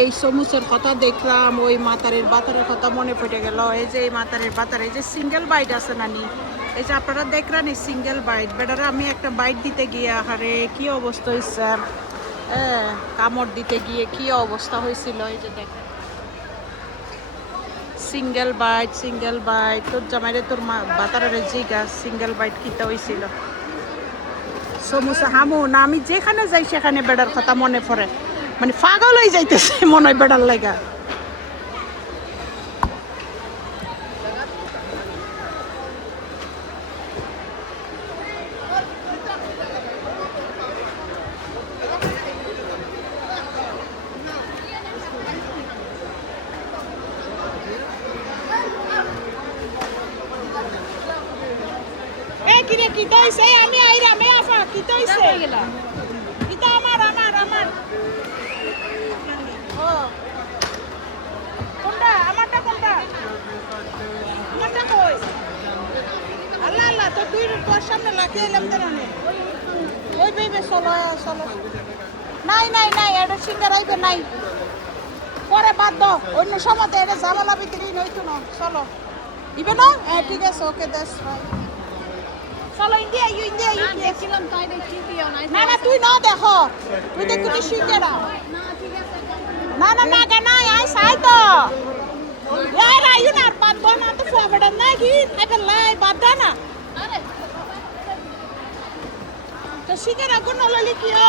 এই সমুসের কথা দেখলাম, ওই মাতারের বাতারের কথা মনে পড়ে গেল। এই যে এই মাতারের বাতার, এই যে সিঙ্গেল বাইট আছে নানি, এই যে আপনারা দেখলেন এই সিঙ্গেল বাইট, বেটারা আমি একটা বাইট দিতে গিয়ে আরে কি অবস্থা হয়েছে, কামড় দিতে গিয়ে কি অবস্থা হয়েছিল। এই যে দেখেন সিঙ্গেল বাইট তোর জামাইরে তোর বাতারের জিগা সিঙ্গেল বাইট কিতা হয়েছিল। সমুসা হামু না, আমি যেখানে যাই সেখানে বেড়ার কথা মনে পড়ে, মানে পাগল হয়ে যাইতেছে মনে হয় বেড়ার লাগা। কিরে কি দইছে, আমি আইরা মে আফা কি দইছে এটা আমার ও কোনটা আমারটা কোনটা কই আল্লাহ আল্লাহ তো তুই তোর সামনে লাগাই এলাম তো না ওই বেবে চলো নাই এটা সিঙ্গার আইবে নাই, পরে বাদ দাও, অন্য সময় এটা ঝামেলা ভিতরে নইতো না। চলো দিবে না, হ্যাঁ ঠিক আছে, ওকে দ্যাটস ফাইন। চলো ইন্ডিয়া দেখছিলাম তাই দেখছি না তুই না দেখো, তুই দেখি শিখে না না আই সাই তো यार आयु ना बात बना तो फॉरवर्ड ना कि अगर लाई बात ना तो शिकर अगुन वाला लिखियो